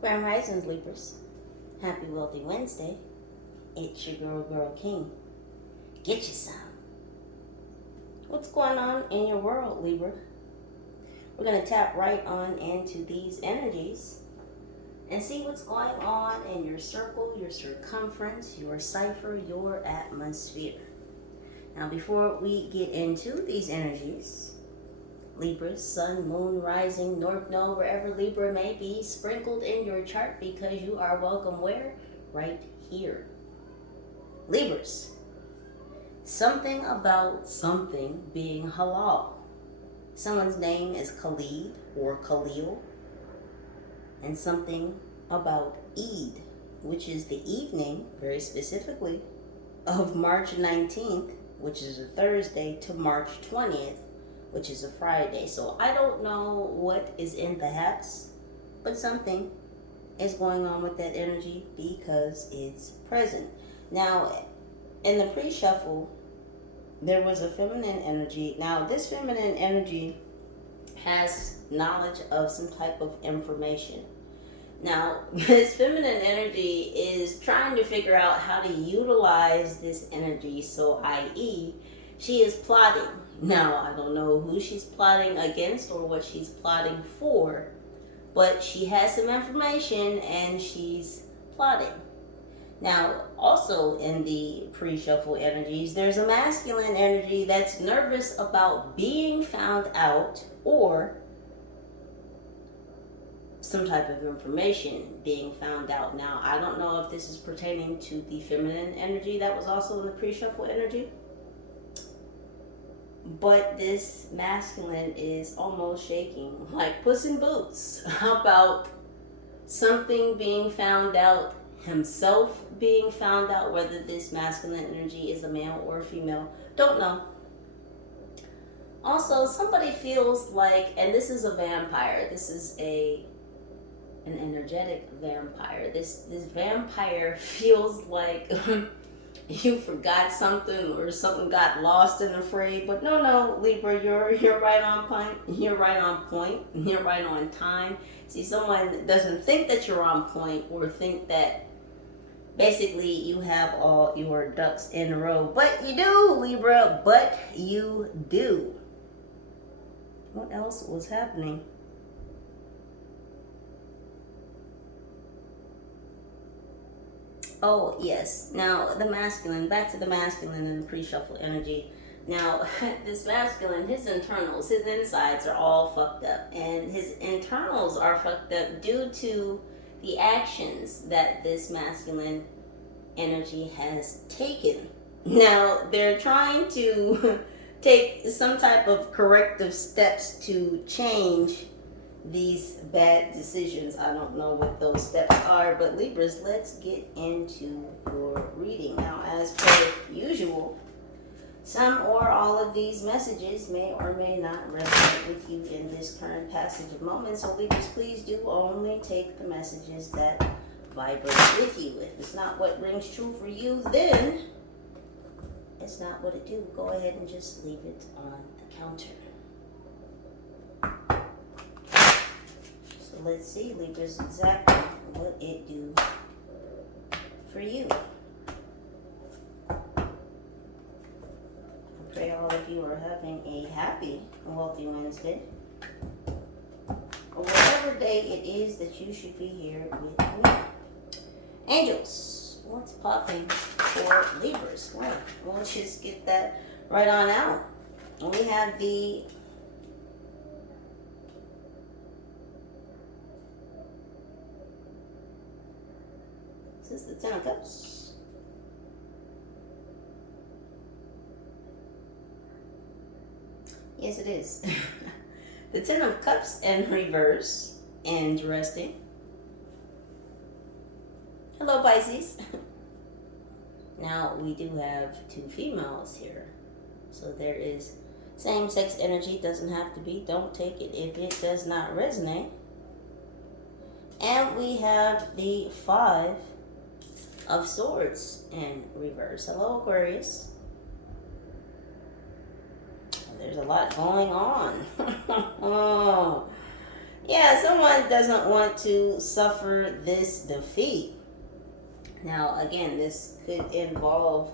Grand Risings, Libras. Happy Wealthy Wednesday. It's your girl, King. Get you some. What's going on in your world, Libra? We're going to tap right on into these energies and see what's going on in your circle, your circumference, your cipher, your atmosphere. Now, before we get into these energies, Libra, sun, moon, rising, north node, wherever Libra may be, sprinkled in your chart because you are welcome where? Right here. Libras, something about something being halal. Someone's name is Khalid or Khalil. And something about Eid, which is the evening, very specifically, of March 19th, which is a Thursday, to March 20th, which is a Friday. So I don't know what is in the hats, but something is going on with that energy because it's present. Now, in the pre-shuffle, there was a feminine energy. Now, this feminine energy has knowledge of some type of information. Now, this feminine energy is trying to figure out how to utilize this energy. So, i.e., she is plotting. Now, I don't know who she's plotting against or what she's plotting for, but she has some information and she's plotting. Now, also in the pre-shuffle energies, there's a masculine energy that's nervous about being found out or some type of information being found out. Now, I don't know if this is pertaining to the feminine energy that was also in the pre-shuffle energy, but this masculine is almost shaking like Puss in Boots about something being found out, himself being found out, whether this masculine energy is a male or a female. Don't know. Also, somebody feels like, and this is a vampire, this is an energetic vampire. This vampire feels like you forgot something or something got lost in the fray. But no, Libra, you're right on point. You're right on point. You're right on time. See, someone doesn't think that you're on point or think that basically you have all your ducks in a row. But you do, Libra. But you do. What else was happening? Oh, yes. Now, the masculine, back to the masculine and the pre-shuffle energy. Now, this masculine, his internals, his insides are all fucked up. And his internals are fucked up due to the actions that this masculine energy has taken. Now, they're trying to take some type of corrective steps to change these bad decisions. I don't know what those steps are, but Libras, let's get into your reading. Now, as per usual, some or all of these messages may or may not resonate with you in this current passage of moments. So Libras, please do only take the messages that vibrate with you. If it's not what rings true for you, then it's not what it do. Go ahead and just leave it on the counter. So let's see, Libras, exactly what it do for you. I pray all of you are having a happy and wealthy Wednesday, or whatever day it is that you should be here with me. Angels, what's popping for Libras? Well, we'll just get that right on out. We have the Is this the Ten of Cups? Yes, it is. The Ten of Cups in reverse. Interesting. Hello, Pisces. Now, we do have two females here. So there is same-sex energy. Doesn't have to be. Don't take it if it does not resonate. And we have the Five of Swords in reverse. Hello, Aquarius. There's a lot going on. Oh, Yeah, someone doesn't want to suffer this defeat. Now, again, this could involve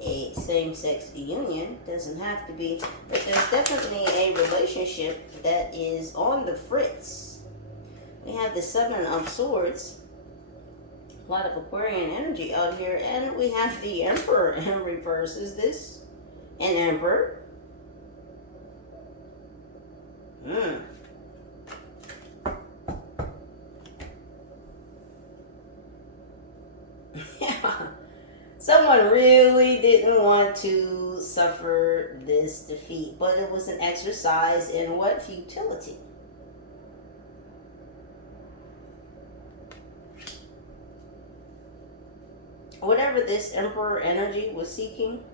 a same-sex union. Doesn't have to be, but there's definitely a relationship that is on the fritz. We have the Seven of Swords, a lot of Aquarian energy out here, and we have the Emperor in reverse. Is this an Emperor? Yeah. Someone really didn't want to suffer this defeat, but it was an exercise in what? Futility. Whatever this Emperor energy was seeking,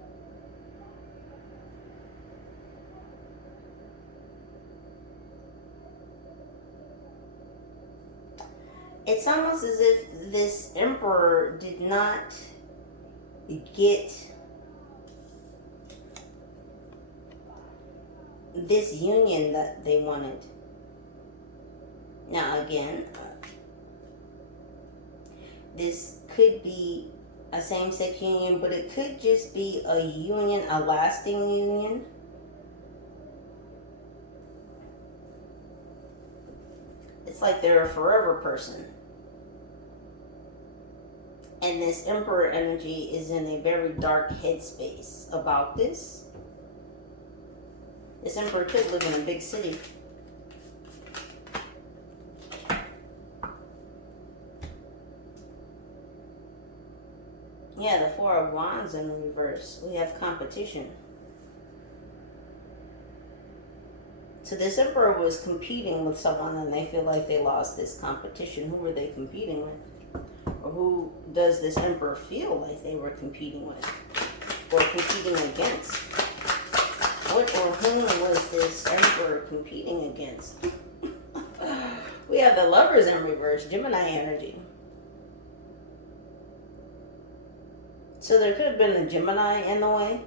it's almost as if this Emperor did not get this union that they wanted. Now again, this could be a same-sex union, but it could just be a union, a lasting union. It's like they're a forever person. And this Emperor energy is in a very dark headspace about this. This Emperor could live in a big city. Yeah, the Four of Wands in the reverse. We have competition. So this Emperor was competing with someone and they feel like they lost this competition. Who were they competing with? Or who does this Emperor feel like they were competing with? Or competing against? What or whom was this Emperor competing against? We have the Lovers in reverse, Gemini energy. So there could have been a Gemini in the way.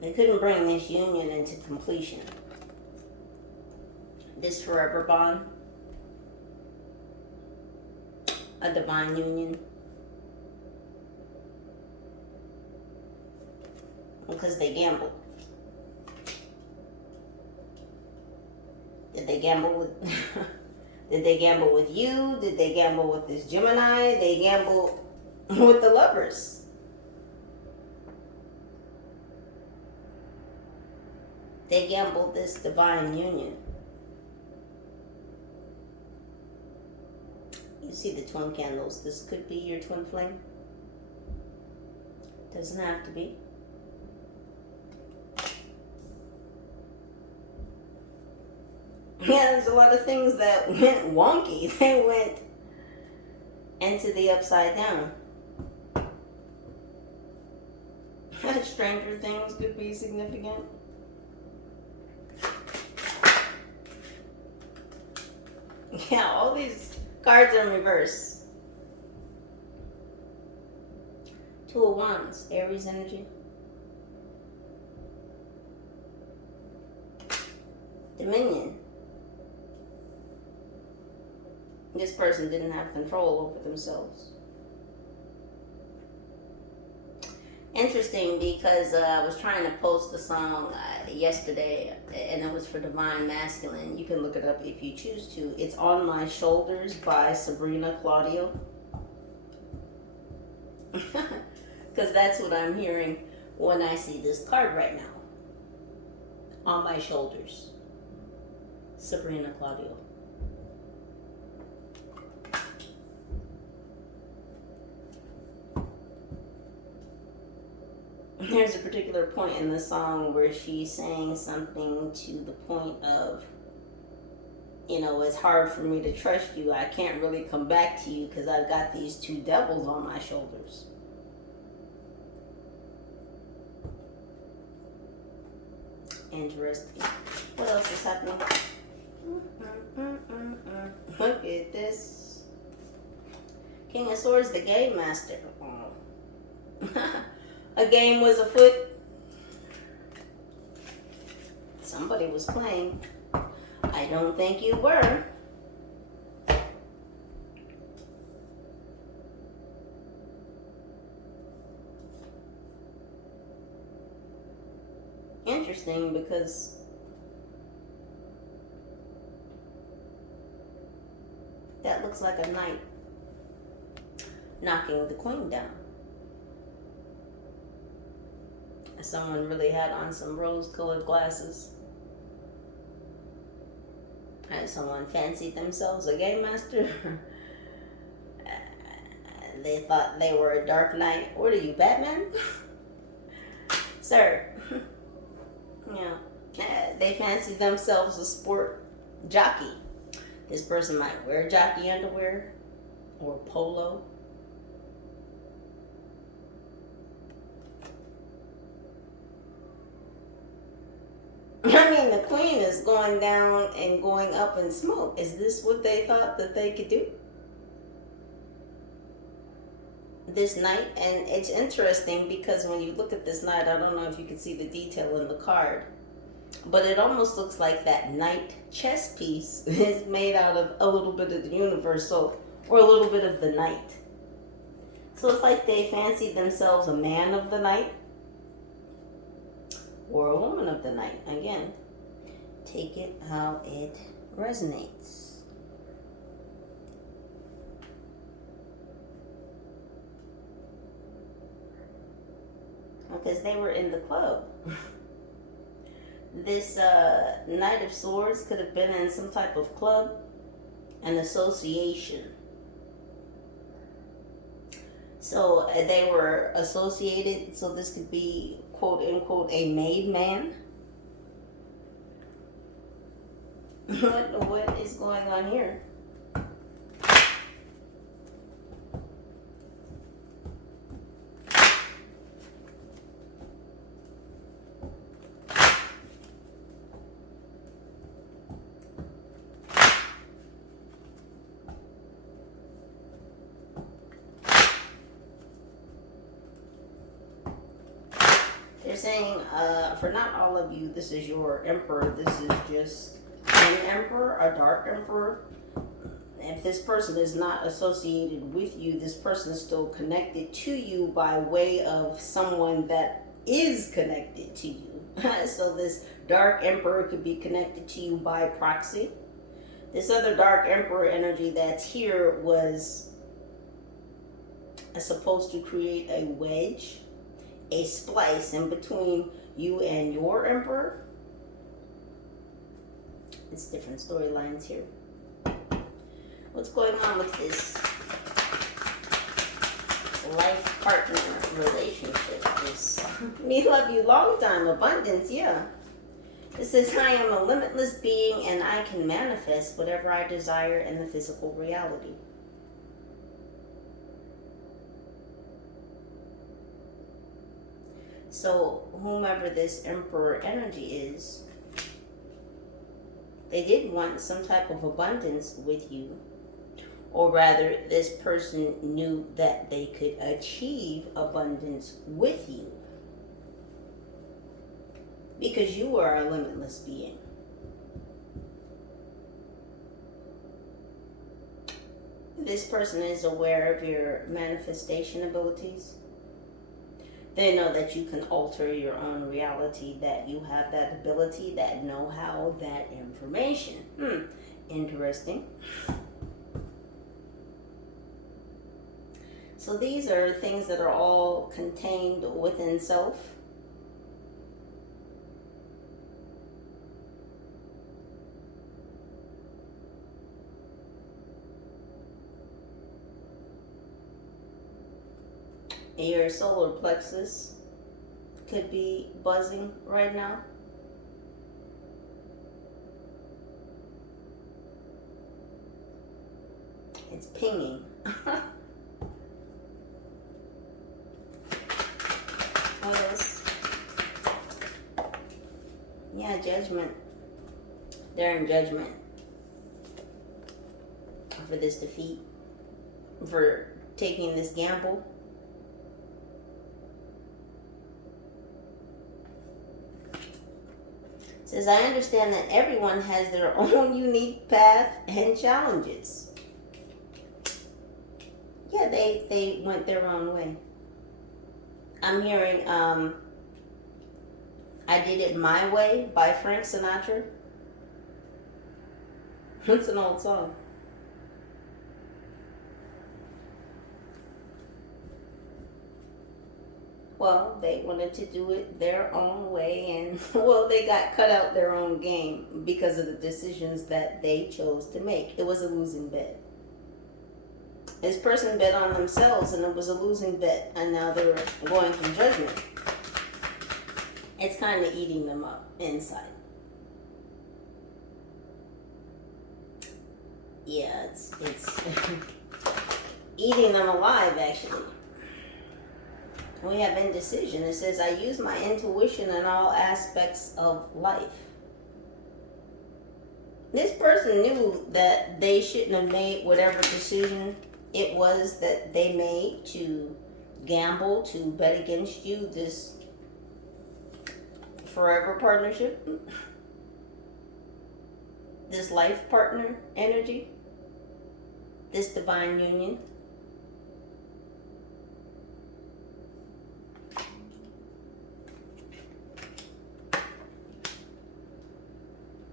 They couldn't bring this union into completion. This forever bond. A divine union. Because they gambled. Did they gamble with did they gamble with you? Did they gamble with this Gemini? They gambled with the Lovers. They gambled this divine union. You see the twin candles. This could be your twin flame. Doesn't have to be. Yeah, there's a lot of things that went wonky. They went into the upside down. Stranger things could be significant. Yeah, all these cards are in reverse. Two of Wands, Aries energy. Dominion. This person didn't have control over themselves. Interesting, because I was trying to post a song yesterday, and it was for Divine Masculine. You can look it up if you choose to. It's On My Shoulders by Sabrina Claudio. Because that's what I'm hearing when I see this card right now. On My Shoulders. Sabrina Claudio. There's a particular point in the song where she's saying something to the point of, you know, it's hard for me to trust you. I can't really come back to you because I've got these two devils on my shoulders. Interesting. What else is happening? Look at this. King of Swords, the Game Master. A game was afoot. Somebody was playing. I don't think you were. Interesting, because that looks like a knight knocking the queen down. Someone really had on some rose-colored glasses. And someone fancied themselves a game master. They thought they were a dark knight. What are you, Batman? Sir. Yeah. They fancied themselves a sport jockey. This person might wear jockey underwear or polo. I mean, the queen is going down and going up in smoke. Is this what they thought that they could do? This knight, and it's interesting because when you look at this knight, I don't know if you can see the detail in the card, but it almost looks like that knight chess piece is made out of a little bit of the universal or a little bit of the knight. So it's like they fancied themselves a man of the night or a woman of the night. Again, take it how it resonates. Because they were in the club. This Knight of Swords could have been in some type of club, an association. So they were associated, so this could be, quote unquote, a made man. What is going on here? They're saying, for not all of you, this is your emperor. This is just an emperor, a dark emperor. If this person is not associated with you, this person is still connected to you by way of someone that is connected to you. So this dark emperor could be connected to you by proxy. This other dark emperor energy that's here was supposed to create a wedge, a splice in between you and your emperor. It's different storylines here. What's going on with this life partner relationship? This me love you long time, abundance, yeah. It says, I am a limitless being and I can manifest whatever I desire in the physical reality. So whomever this emperor energy is, they did want some type of abundance with you. Or rather, this person knew that they could achieve abundance with you. Because you are a limitless being. This person is aware of your manifestation abilities. They know that you can alter your own reality, that you have that ability, that know-how, that information. Interesting. So these are things that are all contained within self. Your solar plexus could be buzzing right now. It's pinging. What else? Yeah, judgment. They're in judgment for this defeat, for taking this gamble. says, I understand that everyone has their own unique path and challenges. Yeah, they went their own way. I'm hearing I Did It My Way by Frank Sinatra. It's an old song. Well, they wanted to do it their own way, and well, they got cut out their own game because of the decisions that they chose to make. It was a losing bet. This person bet on themselves, and it was a losing bet, and now they're going through judgment. It's kind of eating them up inside. Yeah, it's eating them alive, actually. We have indecision. It says, I use my intuition in all aspects of life. This person knew that they shouldn't have made whatever decision it was that they made to gamble, to bet against you, this forever partnership, this life partner energy, this divine union.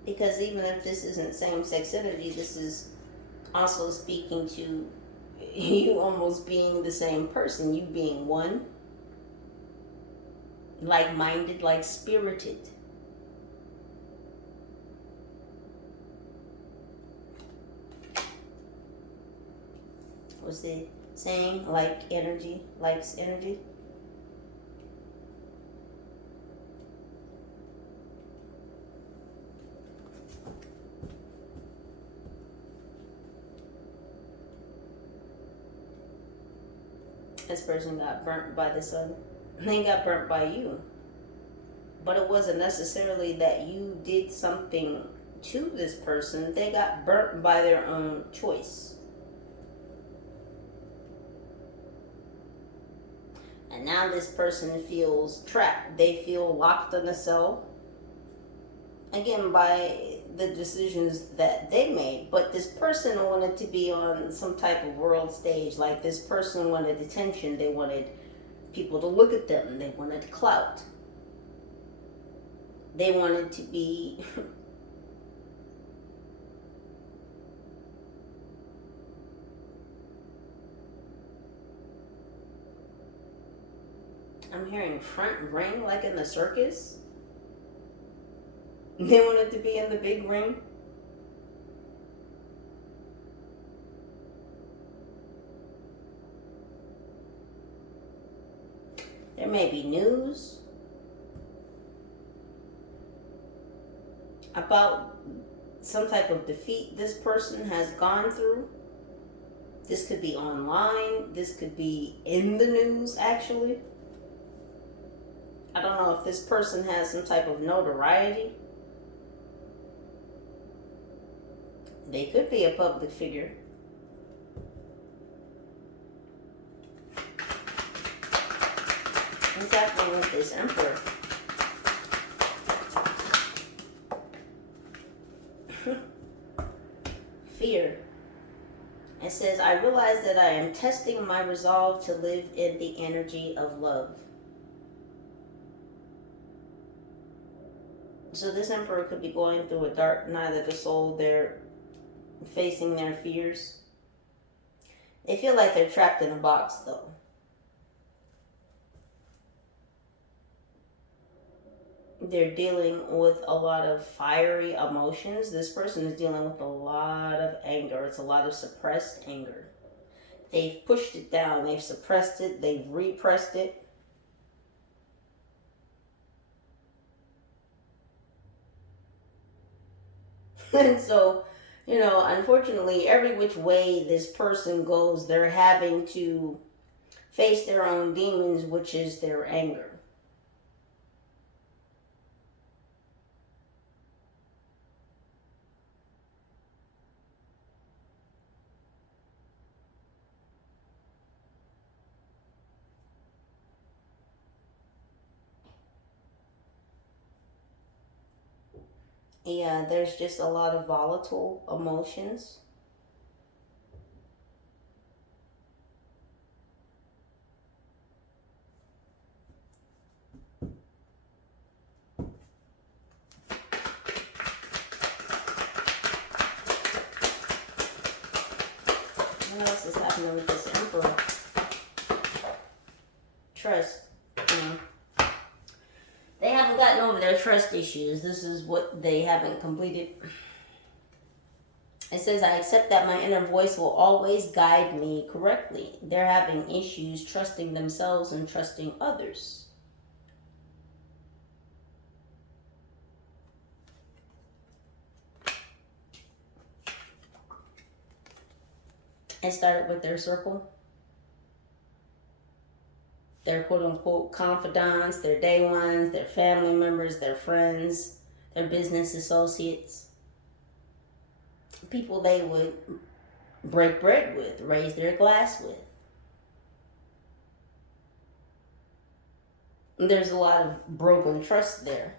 Because even if this isn't same-sex energy, this is also speaking to you almost being the same person, you being one, like-minded, like-spirited. What's the saying? Like energy, likes energy. This person got burnt by the sun. They got burnt by you. But it wasn't necessarily that you did something to this person. They got burnt by their own choice. And now this person feels trapped. They feel locked in a cell. Again, by the decisions that they made. But this person wanted to be on some type of world stage. Like this person wanted attention. They wanted people to look at them. They wanted clout. They wanted to be I'm hearing front ring like in the circus. They wanted to be in the big ring. There may be news about some type of defeat this person has gone through. This could be online. This could be in the news, actually. I don't know if this person has some type of notoriety. They could be a public figure. What's happening with this emperor? Fear. It says, I realize that I am testing my resolve to live in the energy of love. So this emperor could be going through a dark night of the soul. They're facing their fears. They feel like they're trapped in a box, though. They're dealing with a lot of fiery emotions. This person is dealing with a lot of anger. It's a lot of suppressed anger. They've pushed it down. They've suppressed it. They've repressed it. And so, you know, unfortunately, every which way this person goes, they're having to face their own demons, which is their anger. Yeah, there's just a lot of volatile emotions. What else is happening with this Emperor? Trust. They haven't gotten over their trust issues. This is what they haven't completed. It says, I accept that my inner voice will always guide me correctly. They're having issues trusting themselves and trusting others. It started with their circle. Their quote-unquote confidants, their day ones, their family members, their friends, their business associates. People they would break bread with, raise their glass with. There's a lot of broken trust there.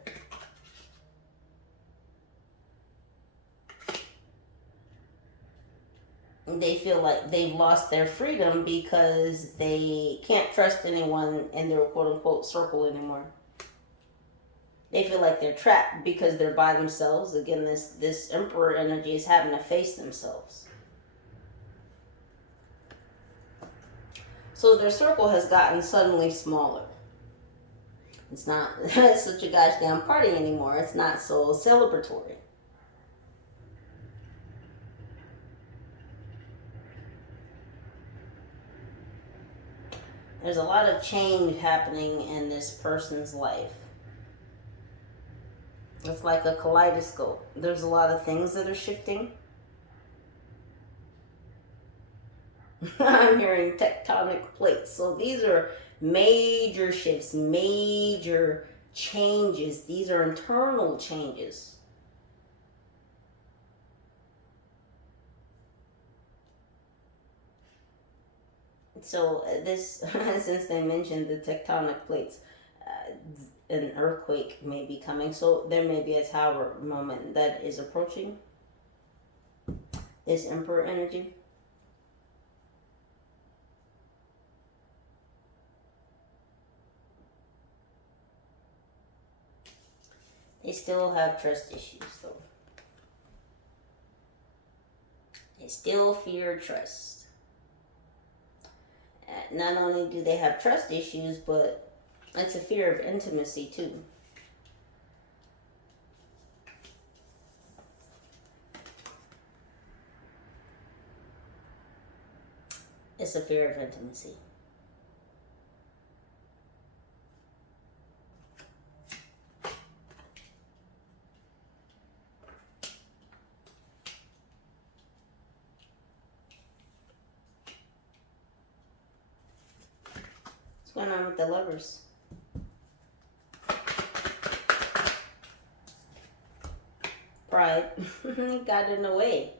They feel like they've lost their freedom because they can't trust anyone in their quote-unquote circle anymore. They feel like they're trapped because they're by themselves. Again, this Emperor energy is having to face themselves. So their circle has gotten suddenly smaller. It's not such a gosh damn party anymore. It's not so celebratory. There's a lot of change happening in this person's life. It's like a kaleidoscope. There's a lot of things that are shifting. I'm hearing tectonic plates. So these are major shifts, major changes. These are internal changes. So this, since they mentioned the tectonic plates, an earthquake may be coming. So there may be a tower moment that is approaching this Emperor energy. They still have trust issues though. They still fear trust. Not only do they have trust issues, but it's a fear of intimacy too. It's a fear of intimacy. What's going on with the Lovers? Pride got in the way.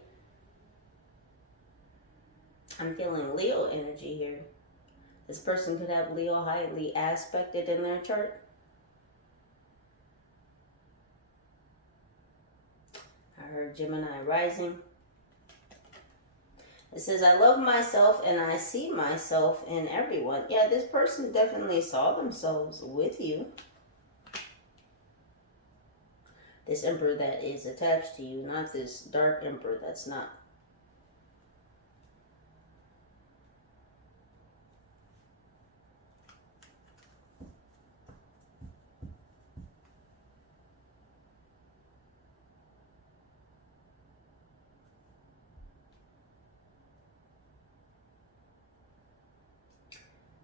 I'm feeling Leo energy here. This person could have Leo highly aspected in their chart. I heard Gemini rising. It says, I love myself and I see myself in everyone. Yeah, this person definitely saw themselves with you. This Emperor that is attached to you, not this dark Emperor that's not.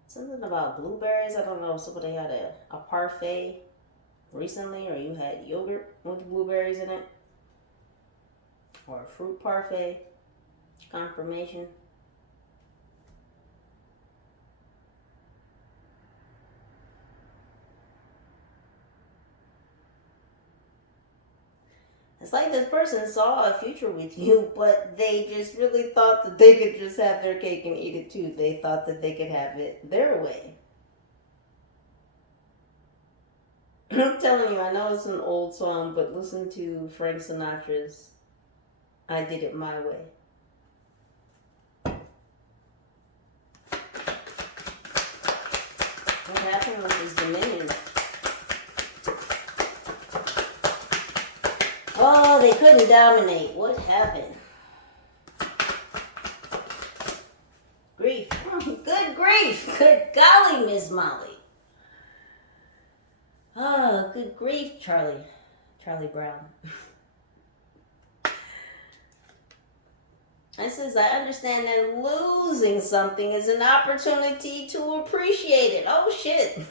Something about blueberries. I don't know if somebody had a parfait recently, or you had yogurt with blueberries in it, or a fruit parfait. Confirmation. It's like this person saw a future with you, but they just really thought that they could just have their cake and eat it too. They thought that they could have it their way. I'm telling you, I know it's an old song, but listen to Frank Sinatra's I Did It My Way. What happened with his dominion? Oh, they couldn't dominate. What happened? Grief. Good grief. Good golly, Miss Molly. Oh, good grief, Charlie Brown. It says, I understand that losing something is an opportunity to appreciate it. Oh, shit.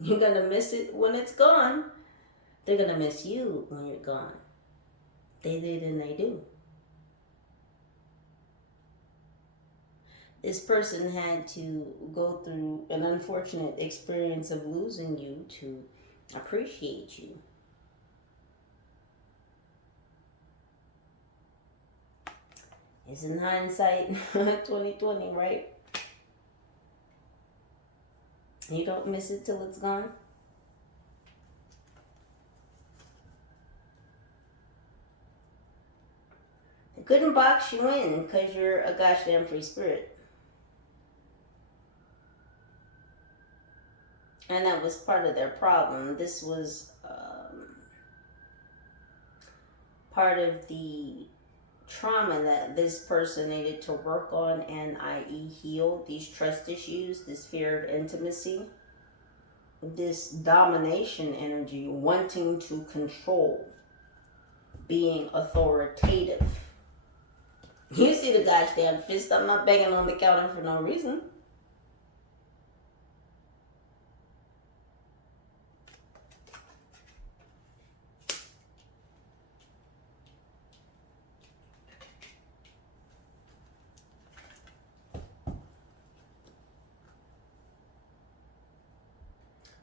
You're going to miss it when it's gone. They're going to miss you when you're gone. They did and they do. This person had to go through an unfortunate experience of losing you to appreciate you. It's in hindsight 2020, right? You don't miss it till it's gone. They couldn't box you in because you're a gosh damn free spirit. And that was part of their problem. This was part of the trauma that this person needed to work on and i.e. heal. These trust issues, this fear of intimacy, this domination energy, wanting to control, being authoritative. You see the gosh damn fist. I'm not banging on the counter for no reason.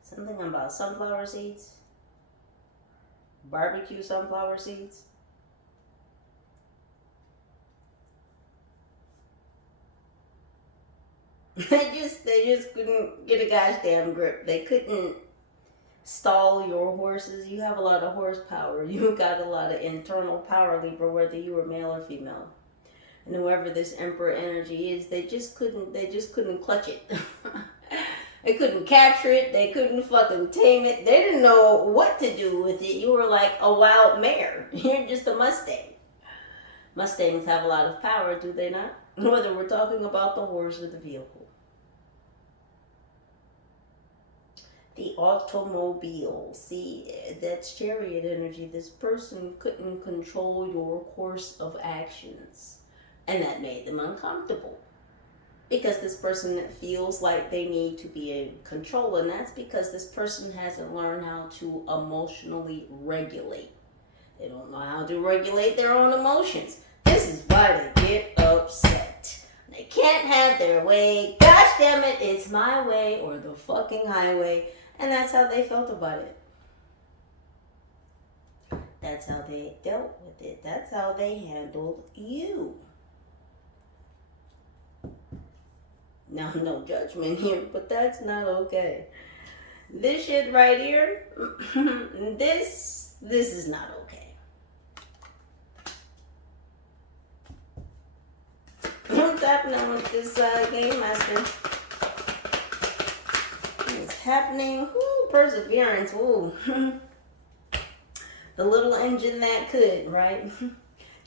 Something about sunflower seeds. Barbecue sunflower seeds. They just couldn't get a gosh damn grip. They couldn't stall your horses. You have a lot of horsepower. You got a lot of internal power, Libra, whether you were male or female. And whoever this emperor energy is, they just couldn't clutch it. They couldn't capture it. They couldn't fucking tame it. They didn't know what to do with it. You were like a wild mare. You're just a Mustang. Mustangs have a lot of power, do they not? Whether we're talking about the horse or the vehicle. The automobile. See, that's chariot energy. This person couldn't control your course of actions. And that made them uncomfortable. Because this person feels like they need to be in control. And that's because this person hasn't learned how to emotionally regulate. They don't know how to regulate their own emotions. This is why they get upset. They can't have their way. Gosh damn it, it's my way or the fucking highway. And that's how they felt about it. That's how they dealt with it. That's how they handled you. Now, no judgment here, but that's not okay. This shit right here, this is not okay. What's happening with this game master? What's happening? Woo, perseverance. Woo. The little engine that could, right?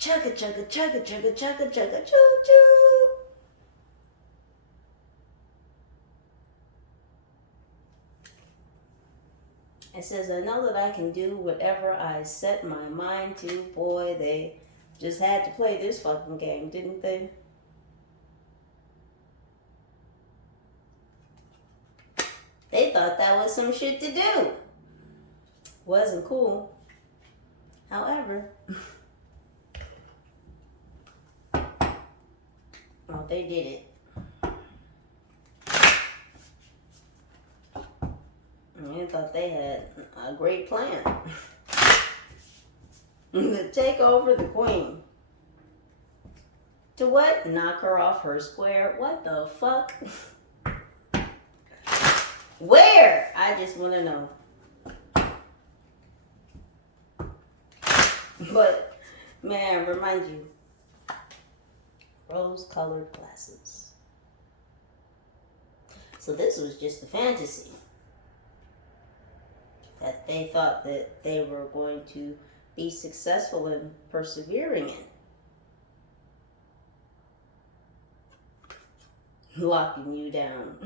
Chugga, chugga, chugga, chugga, chugga, chugga, choo, choo. It says, I know that I can do whatever I set my mind to. Boy, they just had to play this fucking game, didn't they? They thought that was some shit to do. Wasn't cool. However, well, they did it. They thought they had a great plan to take over the queen. To what? Knock her off her square? What the fuck? Where? I just want to know. But, man, remind you, rose-colored glasses. So this was just a fantasy that they thought that they were going to be successful in persevering in. Locking you down.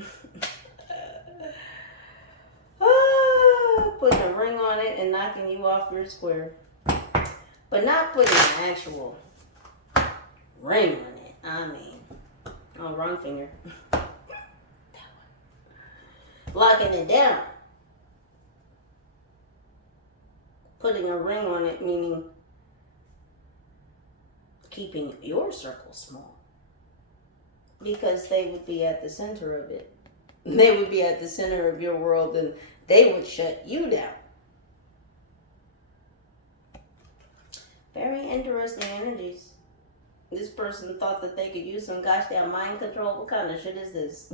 Putting a ring on it and knocking you off your square. But not putting an actual ring on it. I mean, oh, wrong finger. Locking it down. Putting a ring on it, meaning keeping your circle small. Because they would be at the center of it. They would be at the center of your world and they would shut you down. Very interesting energies. This person thought that they could use some gosh damn mind control. What kind of shit is this?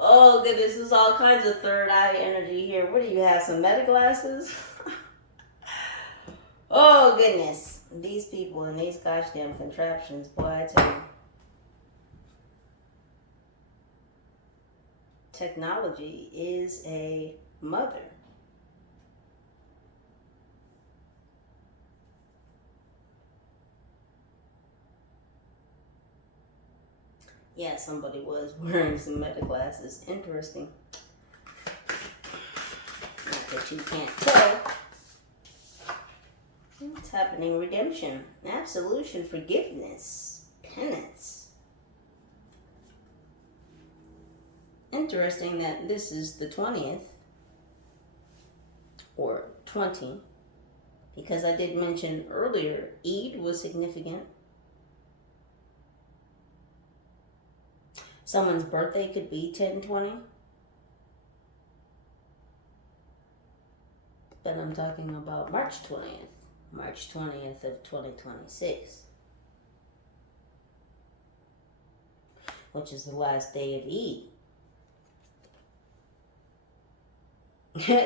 Oh goodness, there's all kinds of third eye energy here. What do you have, some meta glasses? Oh goodness. These people and these gosh damn contraptions, boy, I tell you. Technology is a mother. Yeah, somebody was wearing some meta glasses. Interesting. Not that you can't tell. What's happening? Redemption, absolution, forgiveness, penance. Interesting that this is the 20th, or 20, because I did mention earlier Eid was significant. Someone's birthday could be 10/20. But I'm talking about March 20th. March 20th of 2026. Which is the last day of Eid.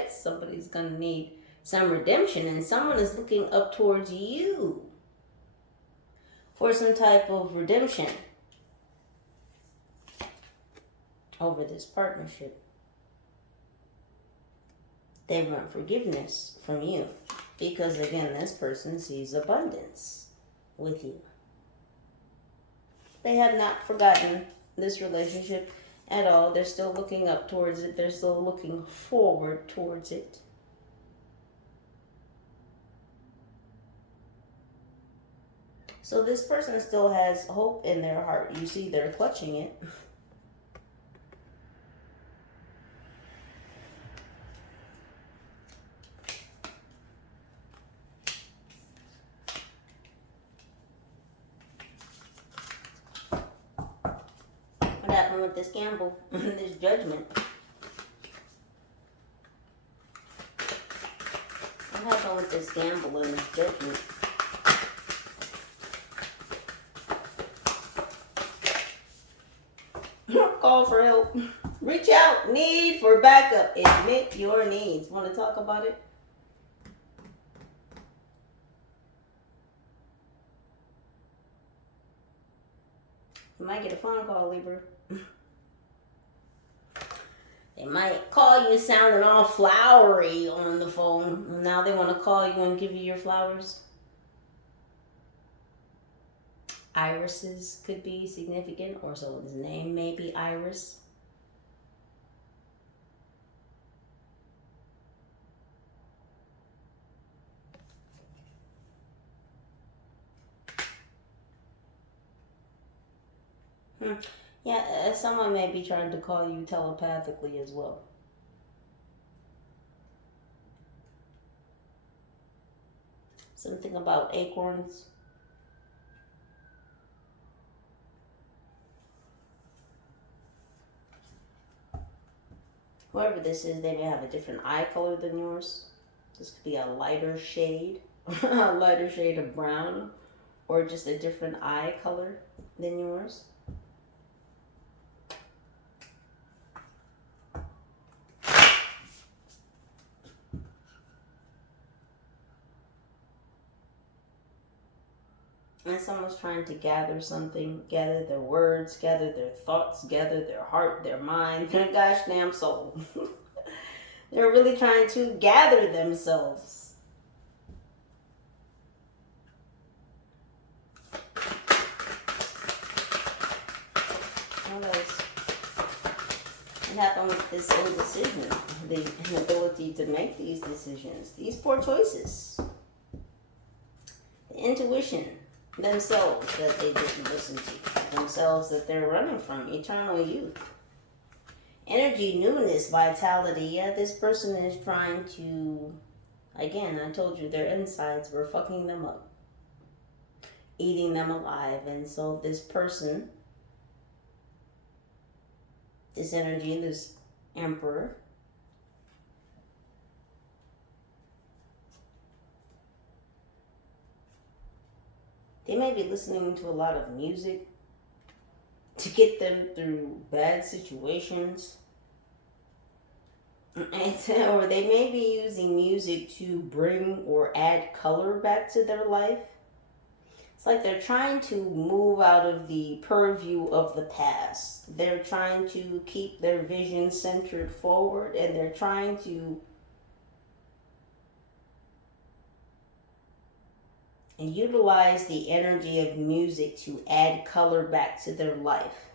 Somebody's going to need some redemption, and someone is looking up towards you for some type of redemption over this partnership. They want forgiveness from you because, again, this person sees abundance with you. They have not forgotten this relationship at all. They're still looking up towards it. They're still looking forward towards it. So this person still has hope in their heart. You see, they're clutching it. What happened with this gamble, this judgment? What happened with this gamble and this judgment? Call for help. Reach out. Need for backup. Admit your needs. Want to talk about it? You might get a phone call, Libra. They might call you sounding all flowery on the phone. Now they want to call you and give you your flowers. Irises could be significant, or someone's name may be Iris. Yeah, someone may be trying to call you telepathically as well. Something about acorns. Whoever this is, they may have a different eye color than yours. This could be a lighter shade, a lighter shade of brown, or just a different eye color than yours. And someone's trying to gather something, gather their words, gather their thoughts, gather their heart, their mind, their gosh damn soul. They're really trying to gather themselves. What else? What happened with this indecision? The inability to make these decisions. These poor choices. The intuition. Themselves that they didn't listen to. Themselves that they're running from. Eternal youth. Energy, newness, vitality. Yeah, this person is trying to... Again, I told you their insides were fucking them up. Eating them alive. And so this person... This energy, this emperor... They may be listening to a lot of music to get them through bad situations. Or they may be using music to bring or add color back to their life. It's like they're trying to move out of the purview of the past. They're trying to keep their vision centered forward, and they're trying to utilize the energy of music to add color back to their life.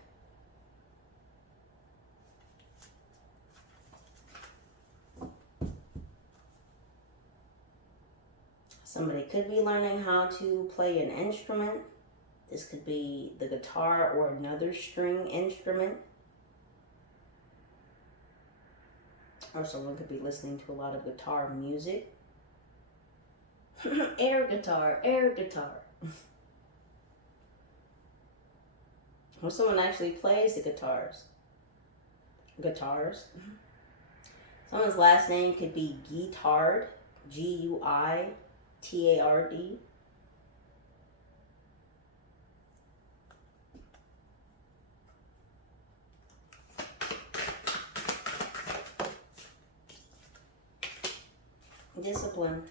Somebody could be learning how to play an instrument. This could be the guitar or another string instrument. Or someone could be listening to a lot of guitar music. Air guitar, air guitar. Or someone actually plays the guitars. Guitars. Someone's last name could be Guitard. G-U-I-T-A-R-D. Discipline.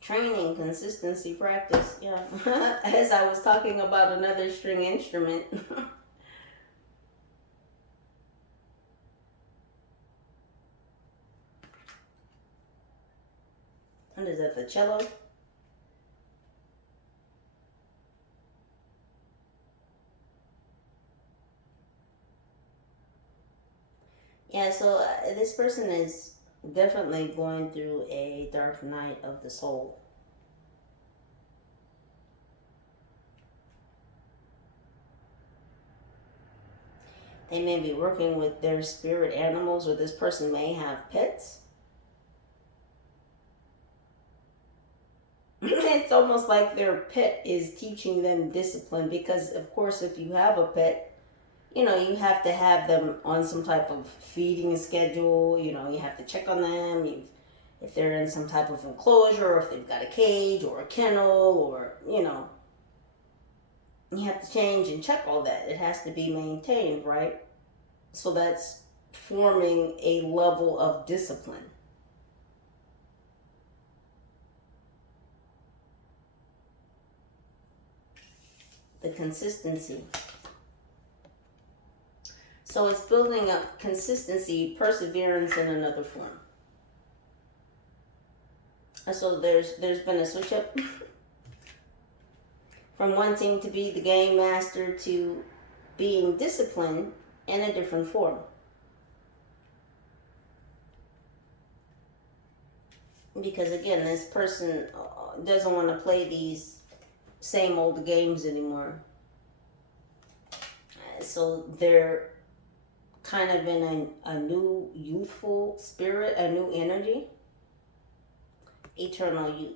Training, consistency, practice. Yeah. As I was talking about another string instrument. What is that, the cello? Yeah, so this person is definitely going through a dark night of the soul. They may be working with their spirit animals, or this person may have pets. It's almost like their pet is teaching them discipline, because of course if you have a pet, you know, you have to have them on some type of feeding schedule. You know, you have to check on them. If they're in some type of enclosure, or if they've got a cage or a kennel, or, you know, you have to change and check all that. It has to be maintained, right? So that's forming a level of discipline. The consistency. So it's building up consistency, perseverance in another form. And so there's been a switch up from wanting to be the game master to being disciplined in a different form. Because again, this person doesn't want to play these same old games anymore. So they're kind of in a new youthful spirit, a new energy. Eternal youth.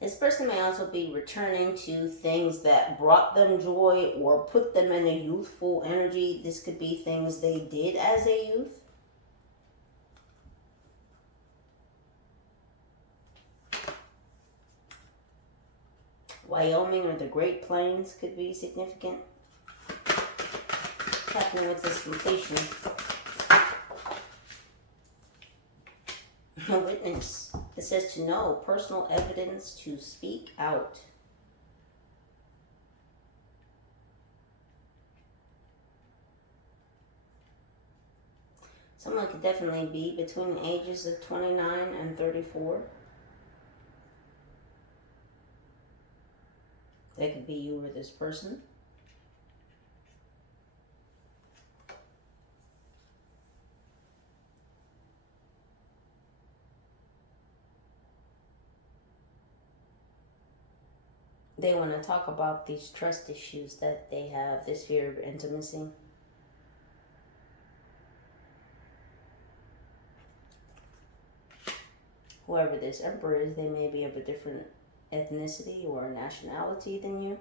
This person may also be returning to things that brought them joy or put them in a youthful energy. This could be things they did as a youth. Wyoming or the Great Plains could be significant. happening with this completion? A witness. It says to know personal evidence to speak out. Someone could definitely be between the ages of 29 and 34. That could be you or this person. They want to talk about these trust issues that they have, this fear of intimacy. Whoever this emperor is, they may be of a different ethnicity or nationality than you.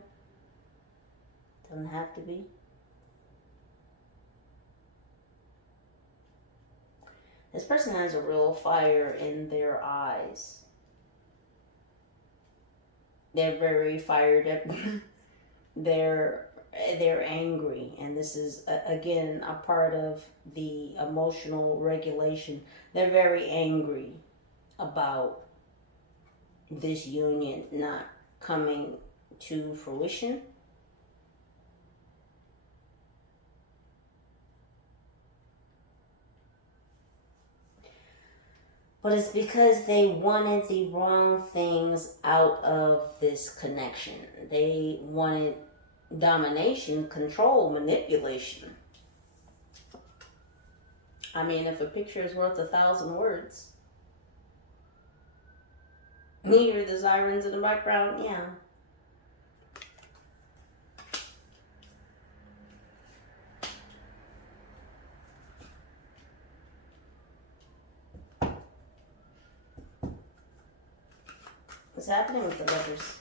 Doesn't have to be. This person has a real fire in their eyes. They're very fired up. they're angry, and this is again a part of the emotional regulation. They're very angry about this union not coming to fruition. But it's because they wanted the wrong things out of this connection. They wanted domination, control, manipulation. I mean, if a picture is worth 1,000 words, you hear the sirens in the background, yeah. What's happening with the Lovers?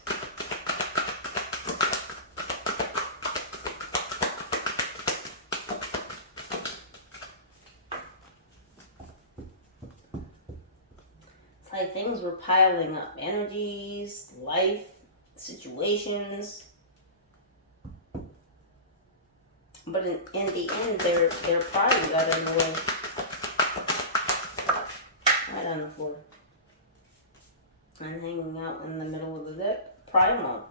It's like things were piling up. Energies, life, situations. But in the end, their pride got in the way. Right on the floor. And hanging out in the middle of the deck. Primal.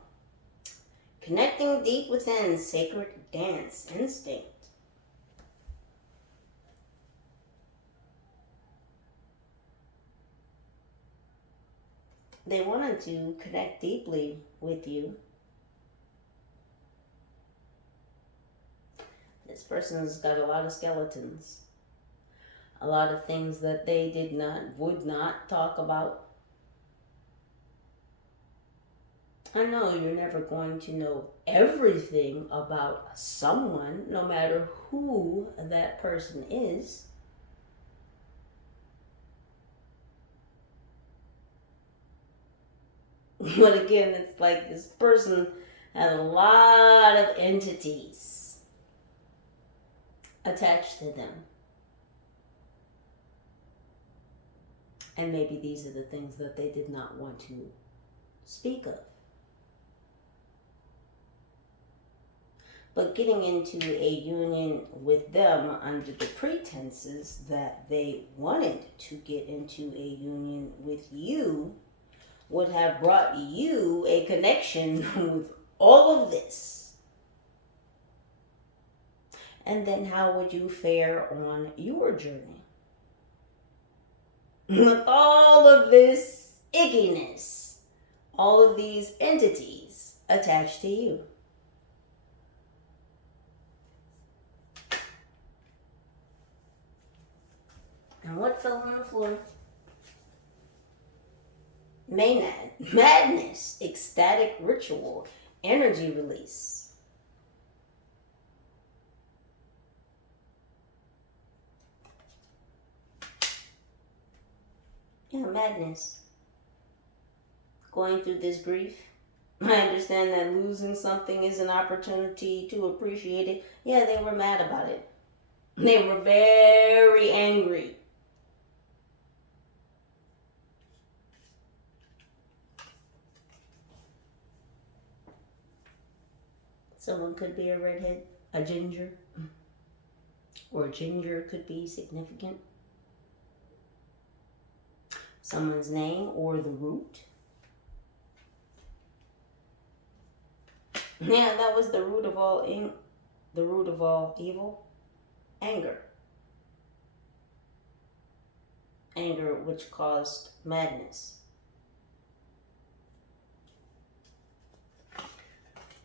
Connecting deep within, sacred dance, instinct. They wanted to connect deeply with you. This person's got a lot of skeletons. A lot of things that they would not talk about. I know you're never going to know everything about someone, no matter who that person is. But again, it's like this person has a lot of entities attached to them. And maybe these are the things that they did not want to speak of. But getting into a union with them under the pretenses that they wanted to get into a union with you would have brought you a connection with all of this. And then how would you fare on your journey? With all of this ickiness, all of these entities attached to you. And what fell on the floor? Maynard, madness, ecstatic ritual, energy release. Yeah, madness. Going through this grief. I understand that losing something is an opportunity to appreciate it. Yeah, they were mad about it. They were very angry. Someone could be a redhead, a ginger. or ginger could be significant. Someone's name or the root. Yeah, that was the root of all evil. Anger. Anger which caused madness.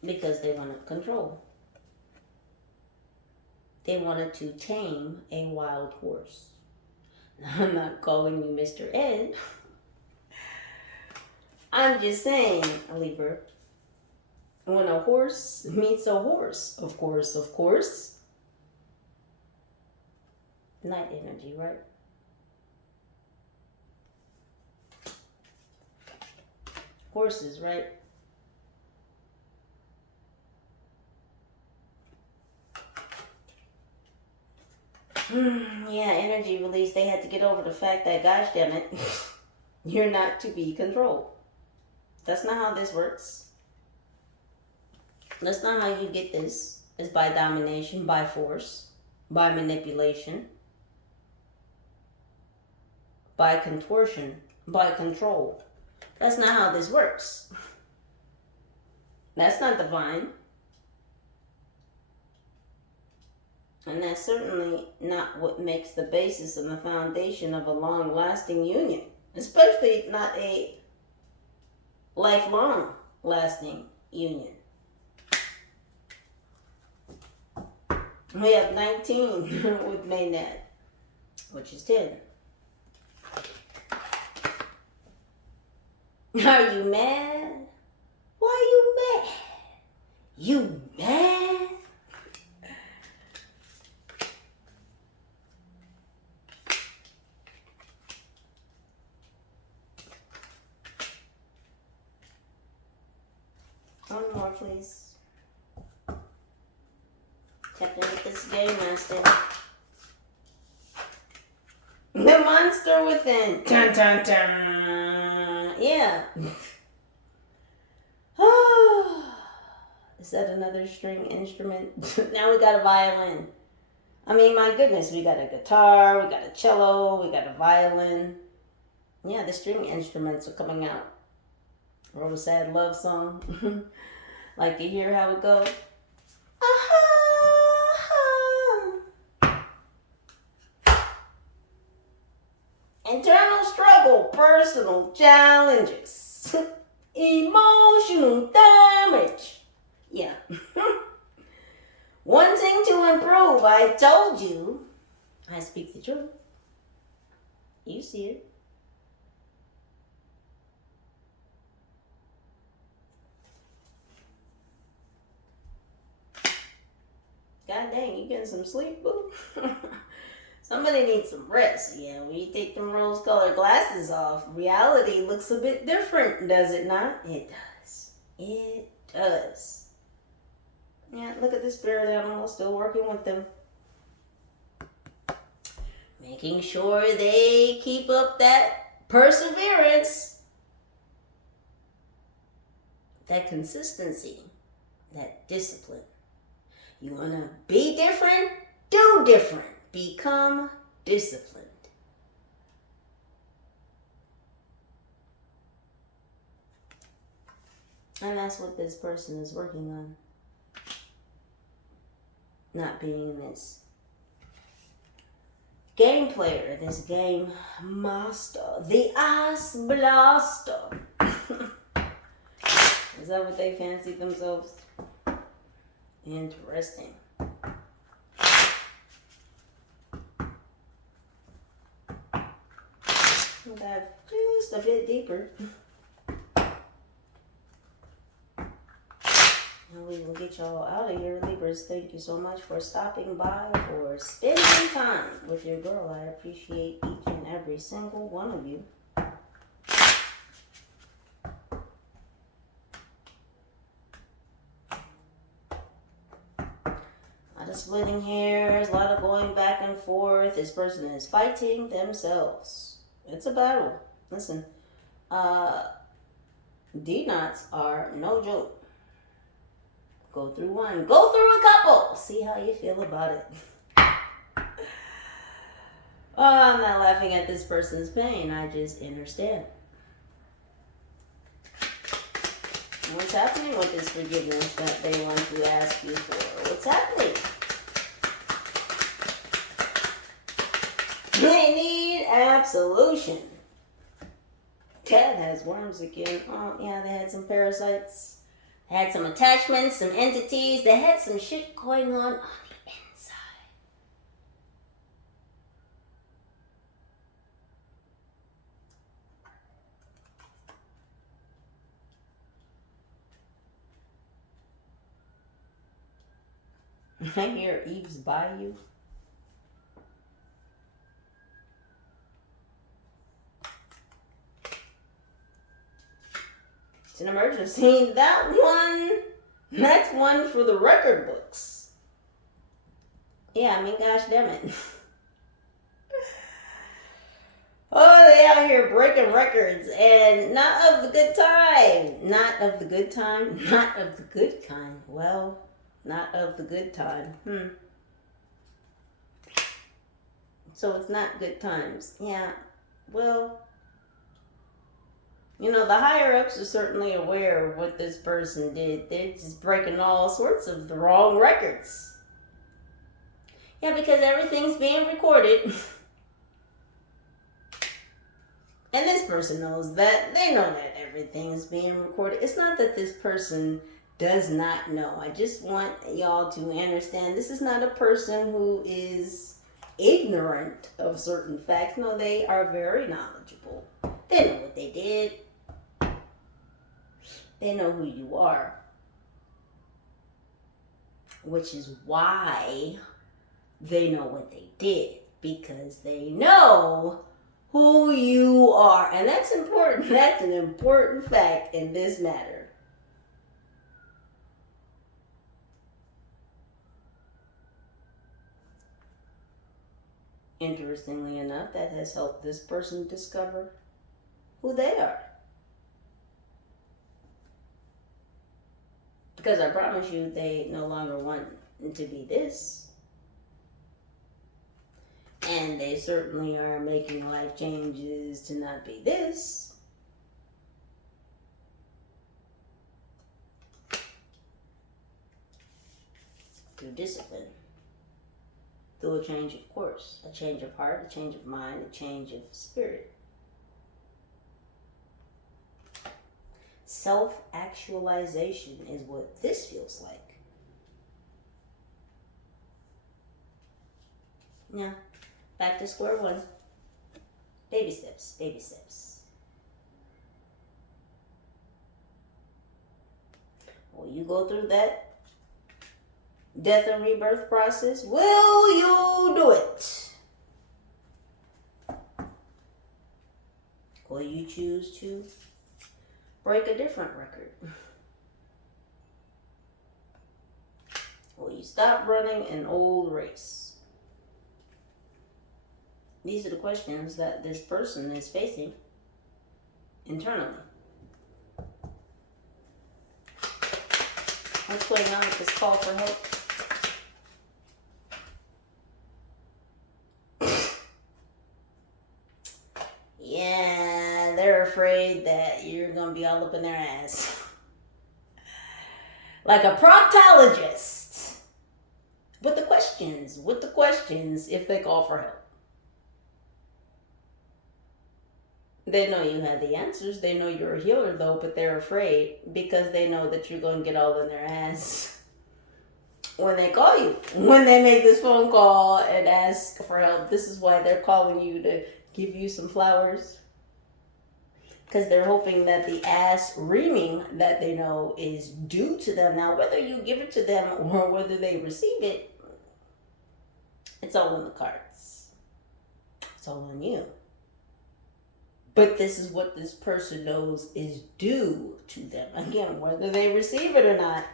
Because they wanted control. They wanted to tame a wild horse. Now, I'm not calling you Mr. Ed. I'm just saying, Libra, when a horse meets a horse, of course, night energy, right? Horses, right? Yeah, energy release. They had to get over the fact that, gosh damn it, you're not to be controlled. That's not how this works. That's not how you get this. It's by domination, by force, by manipulation, by contortion, by control. That's not how this works. That's not divine. And that's certainly not what makes the basis and the foundation of a long-lasting union. Especially not a lifelong lasting union. We have 19 with Maynard, which is 10. Are you mad? Why you mad? You mad? One more, please. Check in with this game master. The monster within. Dun, dun, dun. Yeah. Is that another string instrument? Now we got a violin. I mean, my goodness, we got a guitar, we got a cello, we got a violin. Yeah, the string instruments are coming out. Wrote a sad love song. Like to hear how it goes? Internal struggle, personal challenges, emotional damage. Yeah. Wanting to improve, I told you. I speak the truth. You see it. God dang, you getting some sleep, boo? Somebody needs some rest. Yeah, when you take them rose-colored glasses off, reality looks a bit different, does it not? It does. It does. Yeah, look at the spirit animal, still working with them. Making sure they keep up that perseverance, that consistency, that discipline. You want to be different? Do different. Become disciplined. And that's what this person is working on. Not being this game player, this game master, the ass blaster. Is that what they fancy themselves? Interesting. We'll dive just a bit deeper. And we will get y'all out of here. Libras, thank you so much for stopping by, for spending time with your girl. I appreciate each and every single one of you. A lot of splitting hairs, a lot of going back and forth. This person is fighting themselves. It's a battle. Listen, D-knots are no joke. Go through one. Go through a couple. See how you feel about it. Oh, I'm not laughing at this person's pain. I just understand. What's happening with this forgiveness that they want to ask you for? What's happening? They need absolution. Cat has worms again. Oh, yeah, they had some parasites. They had some attachments, some entities. They had some shit going on the inside. I hear Eve's Bayou. It's an emergency. That's one for the record books. Yeah, I mean, gosh damn it. Oh, they out here breaking records, and not of the good time. Not of the good time. Not of the good kind. Well, not of the good time. So it's not good times. Yeah. Well, you know, the higher ups are certainly aware of what this person did. They're just breaking all sorts of the wrong records. Yeah, because everything's being recorded. And this person knows that. They know that everything is being recorded. It's not that this person does not know. I just want y'all to understand this is not a person who is ignorant of certain facts. No, they are very knowledgeable. They know what they did. They know who you are. Which is why they know what they did. Because they know who you are. And that's important. That's an important fact in this matter. Interestingly enough, that has helped this person discover who they are. Because I promise you, they no longer want to be this. And they certainly are making life changes to not be this. Through discipline. Through a change of course. A change of heart, a change of mind, a change of spirit. Self-actualization is what this feels like. Yeah. Back to square one. Baby steps, baby steps. Will you go through that death and rebirth process? Will you do it? Will you choose to break a different record? Will you stop running an old race? These are the questions that this person is facing internally. What's going on with this call for help? Yeah, they're afraid that you're going to be all up in their ass. Like a proctologist. With the questions if they call for help. They know you have the answers. They know you're a healer, though, but they're afraid because they know that you're going to get all in their ass when they call you. When they make this phone call and ask for help, this is why they're calling you to give you some flowers. Because they're hoping that the ass reaming that they know is due to them. Now, whether you give it to them or whether they receive it, it's all in the cards. It's all on you. But this is what this person knows is due to them. Again, whether they receive it or not.